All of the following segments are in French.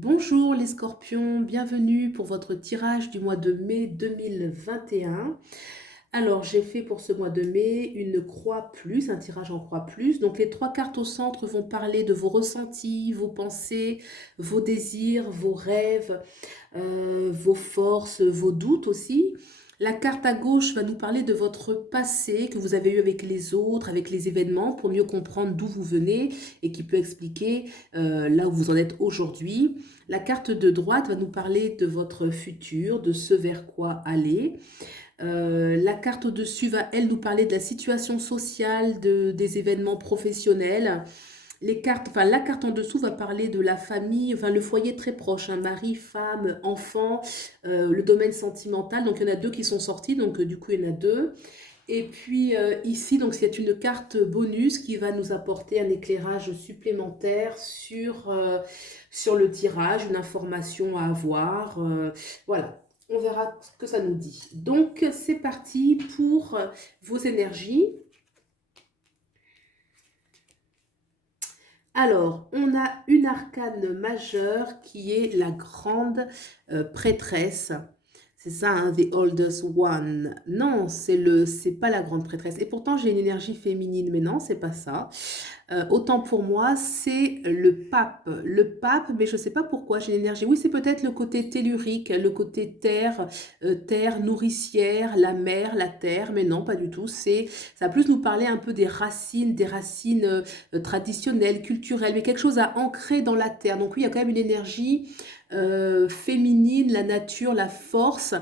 Bonjour les scorpions, bienvenue pour votre tirage du mois de mai 2021. Alors j'ai fait pour ce mois de mai une croix plus, un tirage en croix plus. Donc les trois cartes au centre vont parler de vos ressentis, vos pensées, vos désirs, vos rêves, vos forces, vos doutes aussi. La carte à gauche va nous parler de votre passé que vous avez eu avec les autres, avec les événements, pour mieux comprendre d'où vous venez et qui peut expliquer là où vous en êtes aujourd'hui. La carte de droite va nous parler de votre futur, de ce vers quoi aller. La carte au-dessus va, elle, nous parler de la situation sociale, des événements professionnels. La carte en dessous va parler de la famille, enfin le foyer très proche, hein, mari, femme, enfant, le domaine sentimental. Donc il y en a deux qui sont sortis, donc du coup il y en a deux. Et puis ici, donc c'est une carte bonus qui va nous apporter un éclairage supplémentaire sur le tirage, une information à avoir. Voilà, on verra ce que ça nous dit. Donc c'est parti pour vos énergies. Alors, on a une arcane majeure qui est la grande prêtresse. C'est ça, hein, the oldest one. Non, c'est pas la grande prêtresse. Et pourtant, j'ai une énergie féminine, mais non, c'est pas ça. Autant pour moi, c'est le pape. Le pape, mais je ne sais pas pourquoi, j'ai l'énergie. Oui, c'est peut-être le côté tellurique, le côté terre, terre nourricière, la mer, la terre, mais non, pas du tout. Ça va plus nous parler un peu des racines traditionnelles, culturelles, mais quelque chose à ancrer dans la terre. Donc oui, il y a quand même une énergie féminine, la nature, la force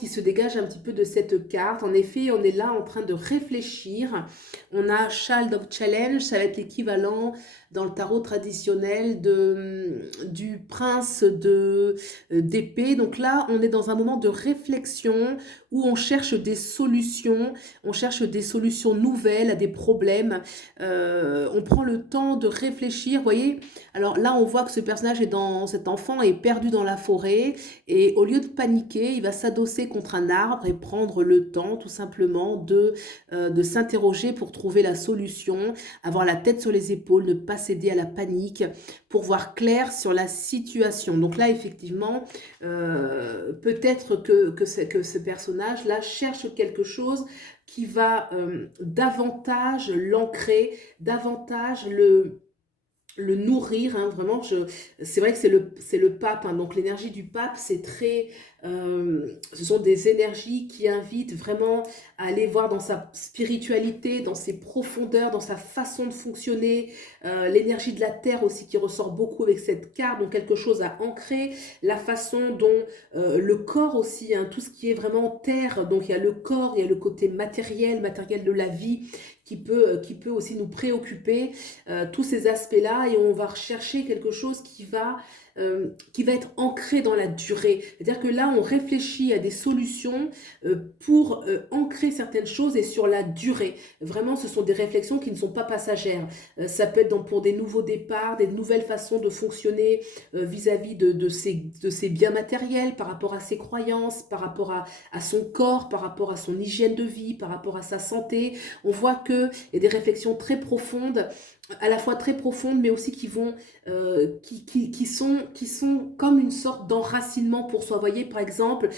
qui se dégage un petit peu de cette carte. En effet, on est là en train de réfléchir. On a Child of Challenge, ça va être l'équivalent dans le tarot traditionnel du prince d'épée. Donc là, on est dans un moment de réflexion où on cherche des solutions nouvelles à des problèmes. On prend le temps de réfléchir. Vous voyez, alors là, on voit que cet enfant est perdu dans la forêt et au lieu de paniquer, il va s'adosser contre un arbre et prendre le temps tout simplement de s'interroger pour trouver la solution, avoir la tête sur les épaules, ne pas céder à la panique, pour voir clair sur la situation. Donc là, effectivement, peut-être que ce personnage-là cherche quelque chose qui va davantage l'ancrer, davantage le nourrir, hein, vraiment. C'est vrai que c'est le pape, hein, donc l'énergie du pape, ce sont des énergies qui invitent vraiment à aller voir dans sa spiritualité, dans ses profondeurs, dans sa façon de fonctionner. L'énergie de la terre aussi qui ressort beaucoup avec cette carte, donc quelque chose à ancrer, la façon dont le corps aussi, hein, tout ce qui est vraiment terre, donc il y a le corps, il y a le côté matériel de la vie qui peut aussi nous préoccuper, tous ces aspects-là, et on va rechercher quelque chose qui va être ancré dans la durée. C'est-à-dire que là, on réfléchit à des solutions pour ancrer certaines choses et sur la durée. Vraiment, ce sont des réflexions qui ne sont pas passagères. Ça peut être pour des nouveaux départs, des nouvelles façons de fonctionner vis-à-vis de ses biens matériels, par rapport à ses croyances, par rapport à son corps, par rapport à son hygiène de vie, par rapport à sa santé. On voit qu'il y a des réflexions très profondes, à la fois très profondes, mais aussi qui sont comme une sorte d'enracinement pour soi. Vous voyez, par exemple,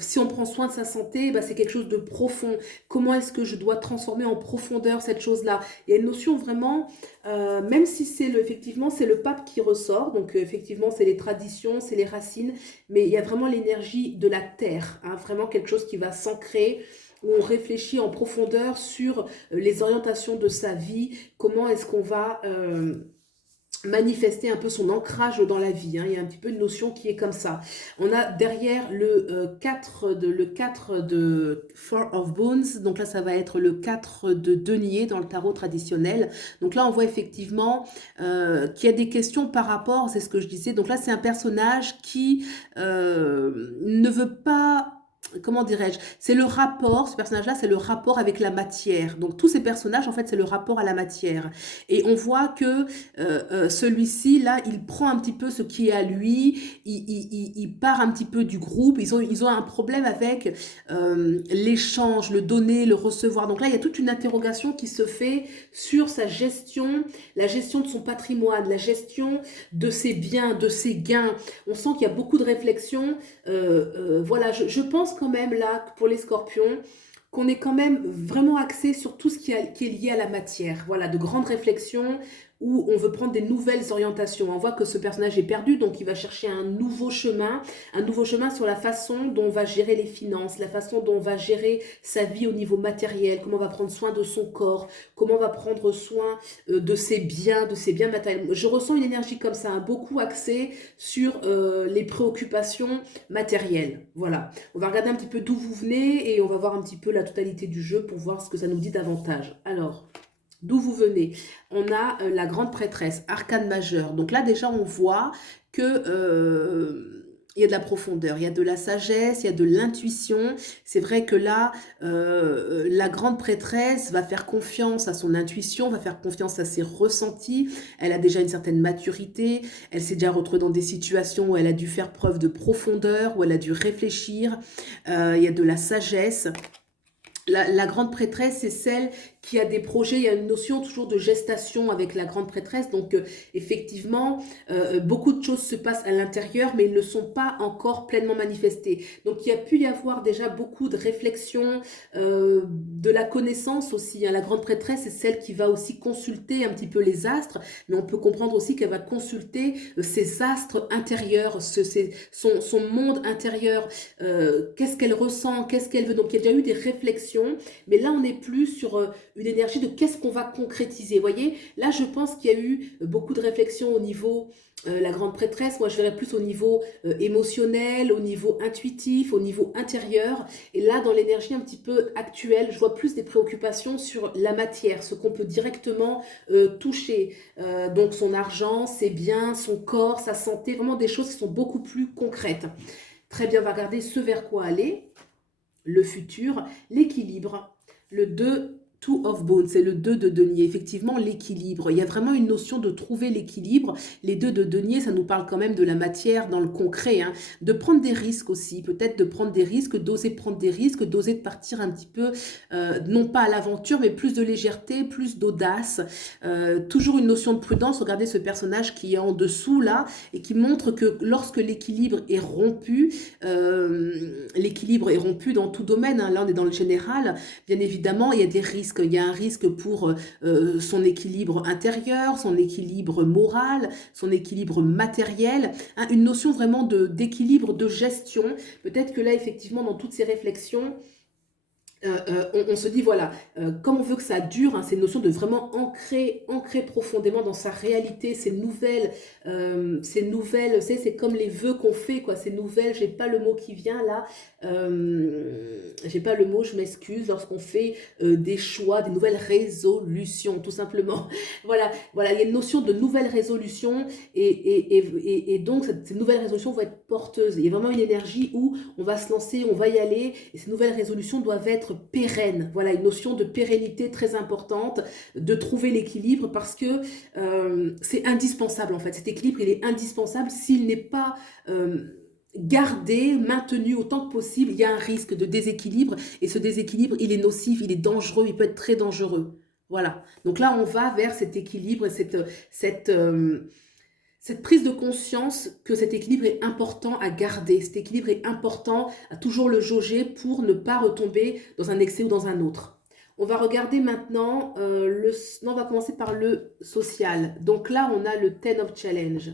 si on prend soin de sa santé, bah, c'est quelque chose de profond. Comment est-ce que je dois transformer en profondeur cette chose-là? Il y a une notion vraiment, même si effectivement, c'est le pape qui ressort, donc effectivement, c'est les traditions, c'est les racines, mais il y a vraiment l'énergie de la terre, hein, vraiment quelque chose qui va s'ancrer, où on réfléchit en profondeur sur les orientations de sa vie, comment est-ce qu'on va manifester un peu son ancrage dans la vie, hein. Il y a un petit peu une notion qui est comme ça. On a derrière le 4 de Four of Bones, donc là ça va être le 4 de denier dans le tarot traditionnel. Donc là on voit effectivement qu'il y a des questions par rapport, c'est ce que je disais, donc là c'est un personnage qui ne veut pas comment dirais-je, c'est le rapport, ce personnage-là, c'est le rapport avec la matière. Donc tous ces personnages, en fait, c'est le rapport à la matière. Et on voit que celui-ci, là, il prend un petit peu ce qui est à lui, il part un petit peu du groupe, ils ont un problème avec l'échange, le donner, le recevoir. Donc là, il y a toute une interrogation qui se fait sur sa gestion, la gestion de son patrimoine, la gestion de ses biens, de ses gains. On sent qu'il y a beaucoup de réflexions. Voilà, je pense quand même là, pour les scorpions, qu'on est quand même vraiment axé sur tout ce qui est lié à la matière. Voilà, de grandes réflexions où on veut prendre des nouvelles orientations. On voit que ce personnage est perdu, donc il va chercher un nouveau chemin sur la façon dont on va gérer les finances, la façon dont on va gérer sa vie au niveau matériel, comment on va prendre soin de son corps, comment on va prendre soin de ses biens matériels. Je ressens une énergie comme ça, hein, beaucoup axée sur les préoccupations matérielles. Voilà. On va regarder un petit peu d'où vous venez et on va voir un petit peu la totalité du jeu pour voir ce que ça nous dit davantage. Alors, d'où vous venez? On a la grande prêtresse, arcane majeure. Donc là, déjà, on voit que il y a de la profondeur, il y a de la sagesse, il y a de l'intuition. C'est vrai que là, la grande prêtresse va faire confiance à son intuition, va faire confiance à ses ressentis. Elle a déjà une certaine maturité. Elle s'est déjà retrouvée dans des situations où elle a dû faire preuve de profondeur, où elle a dû réfléchir. Il y a de la sagesse. La grande prêtresse, c'est celle qui a des projets. Il y a une notion toujours de gestation avec la grande prêtresse. Donc, effectivement, beaucoup de choses se passent à l'intérieur, mais ils ne sont pas encore pleinement manifestées. Donc, il y a pu y avoir déjà beaucoup de réflexions, de la connaissance aussi, hein. La grande prêtresse, c'est celle qui va aussi consulter un petit peu les astres, mais on peut comprendre aussi qu'elle va consulter ses astres intérieurs, son monde intérieur. Qu'est-ce qu'elle ressent, qu'est-ce qu'elle veut. Donc, il y a déjà eu des réflexions, mais là, on n'est plus sur une énergie de qu'est-ce qu'on va concrétiser. Vous voyez, là, je pense qu'il y a eu beaucoup de réflexions au niveau la grande prêtresse. Moi, je verrais plus au niveau émotionnel, au niveau intuitif, au niveau intérieur. Et là, dans l'énergie un petit peu actuelle, je vois plus des préoccupations sur la matière, ce qu'on peut directement toucher. Donc, son argent, ses biens, son corps, sa santé, vraiment des choses qui sont beaucoup plus concrètes. Très bien, on va regarder ce vers quoi aller. Le futur, l'équilibre, le 2 Two of Bones, c'est le 2 de denier. Effectivement, l'équilibre. Il y a vraiment une notion de trouver l'équilibre. Les 2 de denier, ça nous parle quand même de la matière dans le concret, hein. De prendre des risques aussi, peut-être de prendre des risques, d'oser prendre des risques, d'oser partir un petit peu, non pas à l'aventure, mais plus de légèreté, plus d'audace. Toujours une notion de prudence. Regardez ce personnage qui est en dessous là et qui montre que lorsque l'équilibre est rompu dans tout domaine, hein. Là, on est dans le général. Bien évidemment, il y a des risques. Il y a un risque pour son équilibre intérieur, son équilibre moral, son équilibre matériel, hein, une notion vraiment d'équilibre, de gestion. Peut-être que là, effectivement, dans toutes ces réflexions, on se dit, voilà, comme on veut que ça dure, hein, c'est une notion de vraiment ancrer profondément dans sa réalité, ces nouvelles, c'est comme les vœux qu'on fait, quoi, ces nouvelles, j'ai pas le mot qui vient là, j'ai pas le mot, je m'excuse, lorsqu'on fait des choix, des nouvelles résolutions, tout simplement. Voilà, il y a une notion de nouvelles résolutions et donc ces nouvelles résolutions vont être porteuses. Il y a vraiment une énergie où on va se lancer, on va y aller et ces nouvelles résolutions doivent être pérennes. Voilà, une notion de pérennité très importante, de trouver l'équilibre parce que c'est indispensable en fait. Cet équilibre, il est indispensable s'il n'est pas gardé, maintenu autant que possible. Il y a un risque de déséquilibre et ce déséquilibre, il est nocif, il est dangereux, il peut être très dangereux. Voilà. Donc là, on va vers cet équilibre, cette prise de conscience que cet équilibre est important à garder, cet équilibre est important à toujours le jauger pour ne pas retomber dans un excès ou dans un autre. On va regarder maintenant, non, on va commencer par le social. Donc là, on a le Ten of Challenge.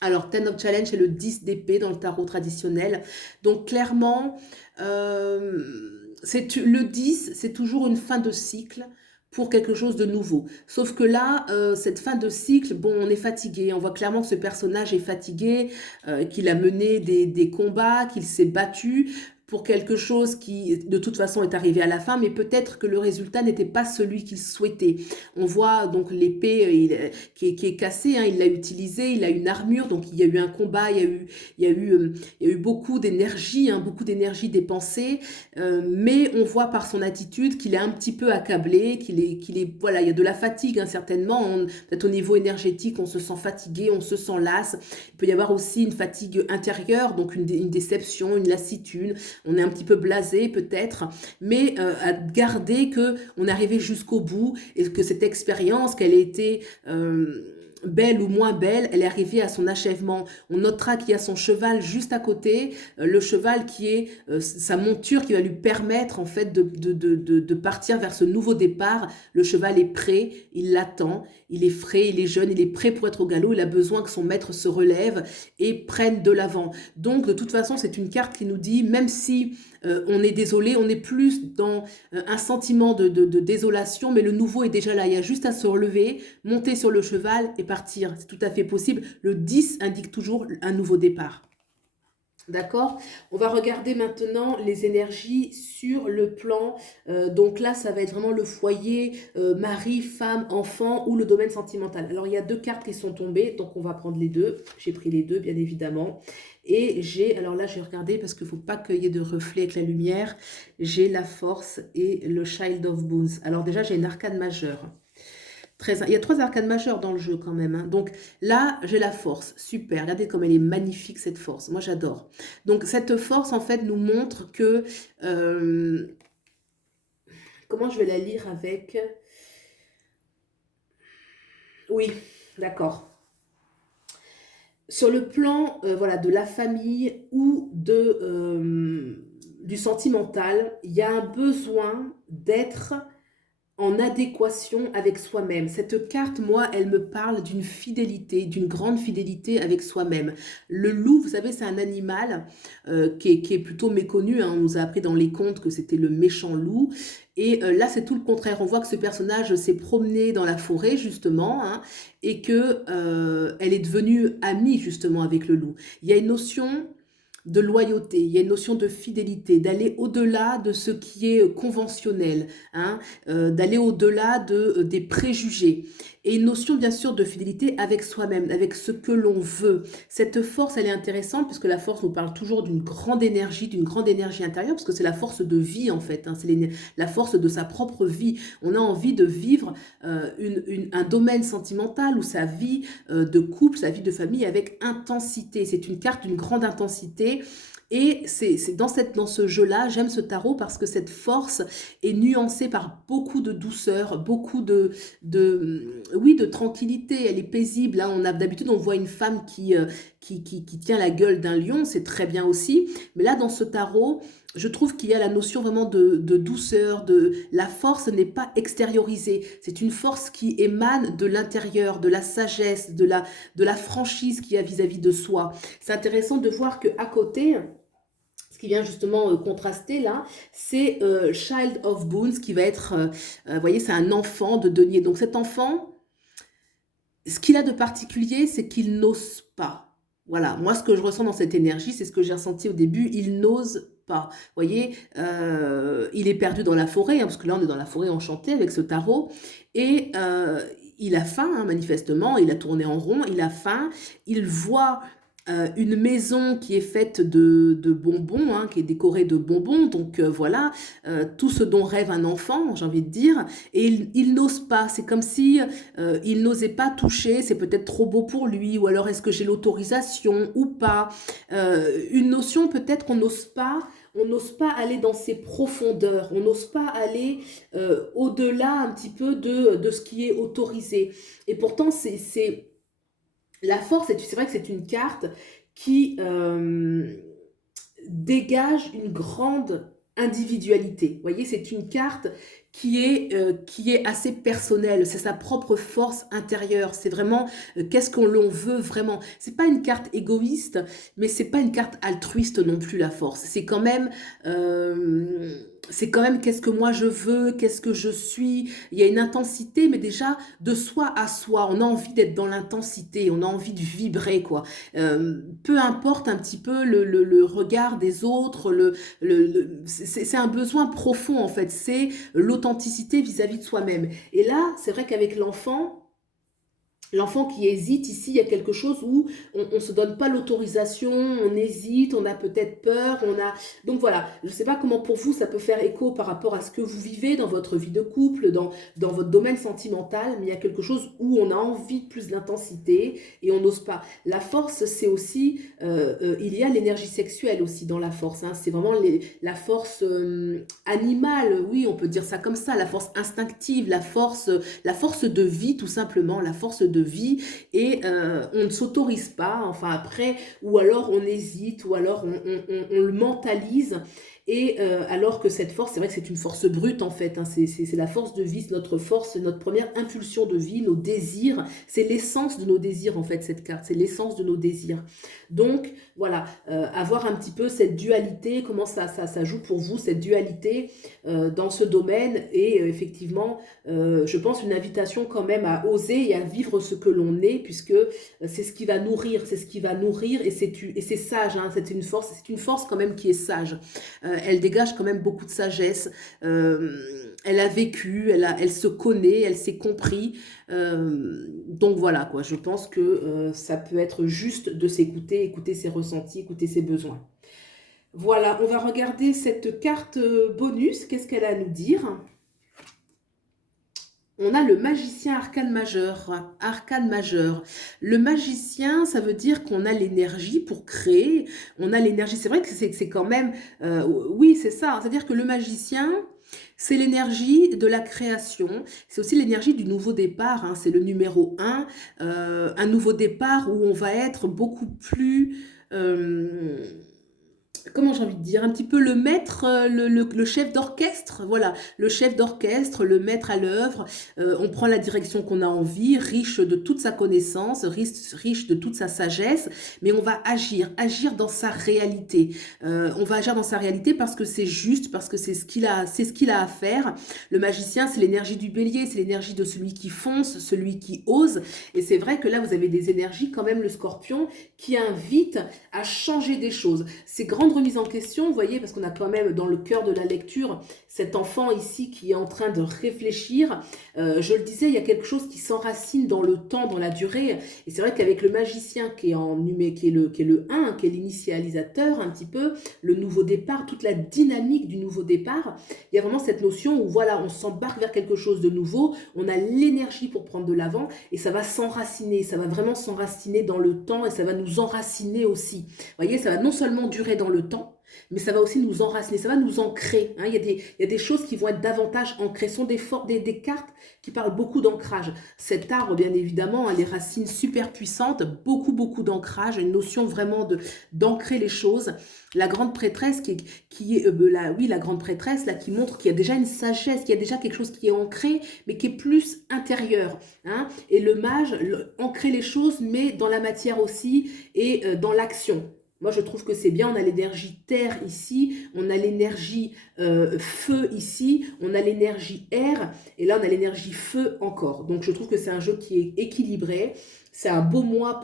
Alors, Ten of Challenge, c'est le 10 d'épée dans le tarot traditionnel. Donc clairement, le 10, c'est toujours une fin de cycle pour quelque chose de nouveau. Sauf que là, cette fin de cycle, bon, on est fatigué. On voit clairement que ce personnage est fatigué, qu'il a mené des combats, qu'il s'est battu pour quelque chose qui, de toute façon, est arrivé à la fin, mais peut-être que le résultat n'était pas celui qu'il souhaitait. On voit donc l'épée qui est cassée, hein, il l'a utilisée, il a une armure, donc il y a eu un combat, il y a eu beaucoup d'énergie, hein, beaucoup d'énergie dépensée, mais on voit par son attitude qu'il est un petit peu accablé, voilà, il y a de la fatigue, hein, certainement, peut-être au niveau énergétique, on se sent fatigué, on se sent las, il peut y avoir aussi une fatigue intérieure, donc une déception, une lassitude, on est un petit peu blasé peut-être, mais à garder qu'on est arrivé jusqu'au bout et que cette expérience, qu'elle ait été belle ou moins belle, elle est arrivée à son achèvement. On notera qu'il y a son cheval juste à côté, le cheval qui est sa monture qui va lui permettre en fait de partir vers ce nouveau départ. Le cheval est prêt, il l'attend, il est frais, il est jeune, il est prêt pour être au galop, il a besoin que son maître se relève et prenne de l'avant. Donc de toute façon, c'est une carte qui nous dit, même si on est désolé, on est plus dans un sentiment de désolation, mais le nouveau est déjà là. Il y a juste à se relever, monter sur le cheval et partir. C'est tout à fait possible. Le 10 indique toujours un nouveau départ. D'accord? On va regarder maintenant les énergies sur le plan. Donc là, ça va être vraiment le foyer, mari, femme, enfant ou le domaine sentimental. Alors, il y a deux cartes qui sont tombées, donc on va prendre les deux. J'ai pris les deux, bien évidemment. Et alors là, j'ai regardé parce qu'il ne faut pas qu'il y ait de reflet avec la lumière. J'ai la force et le Child of Boons. Alors déjà, j'ai une arcane majeure. Il y a 3 arcanes majeures dans le jeu quand même, hein. Donc là, j'ai la force. Super. Regardez comme elle est magnifique, cette force. Moi, j'adore. Donc cette force, en fait, nous montre que... comment je vais la lire avec... Oui, d'accord. Sur le plan voilà, de la famille ou du sentimental, il y a un besoin d'être en adéquation avec soi-même. Cette carte, moi, elle me parle d'une fidélité, d'une grande fidélité avec soi-même. Le loup, vous savez, c'est un animal qui est plutôt méconnu, hein. On nous a appris dans les contes que c'était le méchant loup. Et là, c'est tout le contraire. On voit que ce personnage s'est promené dans la forêt, justement, hein, et que elle est devenue amie, justement, avec le loup. Il y a une notion de loyauté, il y a une notion de fidélité, d'aller au-delà de ce qui est conventionnel, hein, d'aller au-delà des préjugés. Et une notion bien sûr de fidélité avec soi-même, avec ce que l'on veut. Cette force, elle est intéressante puisque la force nous parle toujours d'une grande énergie intérieure, parce que c'est la force de vie en fait, hein, c'est la force de sa propre vie. On a envie de vivre un domaine sentimental ou sa vie de couple, sa vie de famille avec intensité. C'est une carte d'une grande intensité. Et c'est dans ce jeu-là, j'aime ce tarot parce que cette force est nuancée par beaucoup de douceur, beaucoup oui, de tranquillité. Elle est paisible, hein. D'habitude, on voit une femme qui tient la gueule d'un lion, c'est très bien aussi. Mais là, dans ce tarot, je trouve qu'il y a la notion vraiment de douceur, la force n'est pas extériorisée. C'est une force qui émane de l'intérieur, de la sagesse, de la franchise qu'il y a vis-à-vis de soi. C'est intéressant de voir qu'à côté, ce qui vient justement contraster là, c'est Child of Boons qui va être, vous voyez, c'est un enfant de denier. Donc cet enfant, ce qu'il a de particulier, c'est qu'il n'ose pas. Voilà, moi ce que je ressens dans cette énergie, c'est ce que j'ai ressenti au début, il n'ose pas. Vous voyez, il est perdu dans la forêt, hein, parce que là on est dans la forêt enchantée avec ce tarot, et il a faim, hein, manifestement, il a tourné en rond, il a faim, il voit une maison qui est faite de bonbons, hein, qui est décorée de bonbons, donc voilà, tout ce dont rêve un enfant, j'ai envie de dire, et il n'ose pas, c'est comme si il n'osait pas toucher, c'est peut-être trop beau pour lui, ou alors est-ce que j'ai l'autorisation ou pas, une notion peut-être qu'on n'ose pas. On n'ose pas aller dans ses profondeurs, on n'ose pas aller au-delà un petit peu de ce qui est autorisé. Et pourtant, la force, c'est vrai que c'est une carte qui dégage une grande individualité. Vous voyez, c'est une carte qui est assez personnelle. C'est sa propre force intérieure. C'est vraiment qu'est-ce qu'on l'on veut vraiment. C'est pas une carte égoïste, mais c'est pas une carte altruiste non plus, la force. C'est quand même c'est quand même qu'est-ce que moi je veux, qu'est-ce que je suis. Il y a une intensité, mais déjà de soi à soi. On a envie d'être dans l'intensité, on a envie de vibrer, quoi. Peu importe un petit peu le regard des autres, c'est un besoin profond en fait. C'est l'authenticité vis-à-vis de soi-même. Et là, c'est vrai qu'avec l'enfant, l'enfant qui hésite, ici, il y a quelque chose où on ne se donne pas l'autorisation, on hésite, on a peut-être peur, on a... Donc voilà, je ne sais pas comment pour vous ça peut faire écho par rapport à ce que vous vivez dans votre vie de couple, dans votre domaine sentimental, mais il y a quelque chose où on a envie de plus d'intensité et on n'ose pas. La force, c'est aussi... il y a l'énergie sexuelle aussi dans la force, hein. C'est vraiment la force animale, oui, on peut dire ça comme ça, la force instinctive, la force de vie tout simplement, la force de vie et on ne s'autorise pas, enfin après, ou alors on hésite, ou alors on le mentalise et alors que cette force, c'est vrai que c'est une force brute en fait, hein, c'est la force de vie, c'est notre force, notre première impulsion de vie, nos désirs, c'est l'essence de nos désirs en fait cette carte, c'est l'essence de nos désirs. Donc voilà, avoir un petit peu cette dualité, comment ça joue pour vous, cette dualité dans ce domaine et effectivement je pense une invitation quand même à oser et à vivre ce que l'on est, puisque c'est ce qui va nourrir, c'est ce qui va nourrir, et c'est sage, hein, c'est une force quand même qui est sage. Elle dégage quand même beaucoup de sagesse. Elle a vécu, elle se connaît, elle s'est compris. Donc voilà, quoi. Je pense que ça peut être juste de s'écouter, écouter ses ressentis, écouter ses besoins. Voilà, on va regarder cette carte bonus. Qu'est-ce qu'elle a à nous dire? On a le magicien arcane majeur. Arcane majeur. Le magicien, ça veut dire qu'on a l'énergie pour créer. On a l'énergie. C'est vrai que c'est quand même... oui, c'est ça. C'est-à-dire que le magicien, c'est l'énergie de la création. C'est aussi l'énergie du nouveau départ, hein. C'est le numéro un nouveau départ où on va être beaucoup plus... comment j'ai envie de dire, un petit peu le maître, le chef d'orchestre, voilà, le chef d'orchestre, le maître à l'œuvre. On prend la direction qu'on a envie, riche de toute sa connaissance, riche de toute sa sagesse, mais on va agir dans sa réalité. On va agir dans sa réalité parce que c'est juste, parce que c'est ce qu'il a à faire. Le magicien, c'est l'énergie du bélier, c'est l'énergie de celui qui fonce, celui qui ose. Et c'est vrai que là, vous avez des énergies, quand même, le scorpion, qui invite à changer des choses. Ces grandes remises en question, vous voyez, parce qu'on a quand même dans le cœur de la lecture cet enfant ici qui est en train de réfléchir. Je le disais, il y a quelque chose qui s'enracine dans le temps, dans la durée. Et c'est vrai qu'avec le magicien qui est le 1, qui est l'initialisateur un petit peu, le nouveau départ, toute la dynamique du nouveau départ, il y a vraiment cette notion où voilà, on s'embarque vers quelque chose de nouveau, on a l'énergie pour prendre de l'avant et ça va s'enraciner, ça va vraiment s'enraciner dans le temps et ça va nous enraciner aussi. Vous voyez, ça va non seulement durer dans le temps, mais ça va aussi nous enraciner, ça va nous ancrer, hein. Il y a des choses qui vont être davantage ancrées. Ce sont des cartes qui parlent beaucoup d'ancrage. Cet arbre, bien évidemment, a les racines super puissantes, beaucoup d'ancrage, une notion vraiment d'ancrer les choses. La grande prêtresse la grande prêtresse là, qui montre qu'il y a déjà une sagesse, qu'il y a déjà quelque chose qui est ancré, mais qui est plus intérieur, hein. Et le mage, ancrer les choses, mais dans la matière aussi et dans l'action. Moi, je trouve que c'est bien. On a l'énergie terre ici, on a l'énergie feu ici, on a l'énergie air, et là, on a l'énergie feu encore. Donc, je trouve que c'est un jeu qui est équilibré. C'est un beau mois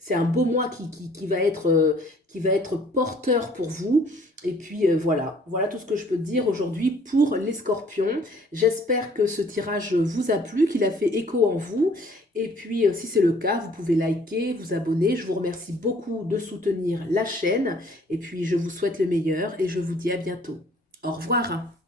c'est un beau mois qui va être porteur pour vous. Et puis voilà tout ce que je peux dire aujourd'hui pour les scorpions. J'espère que ce tirage vous a plu, qu'il a fait écho en vous. Et puis si c'est le cas, vous pouvez liker, vous abonner. Je vous remercie beaucoup de soutenir la chaîne. Et puis je vous souhaite le meilleur et je vous dis à bientôt. Au revoir.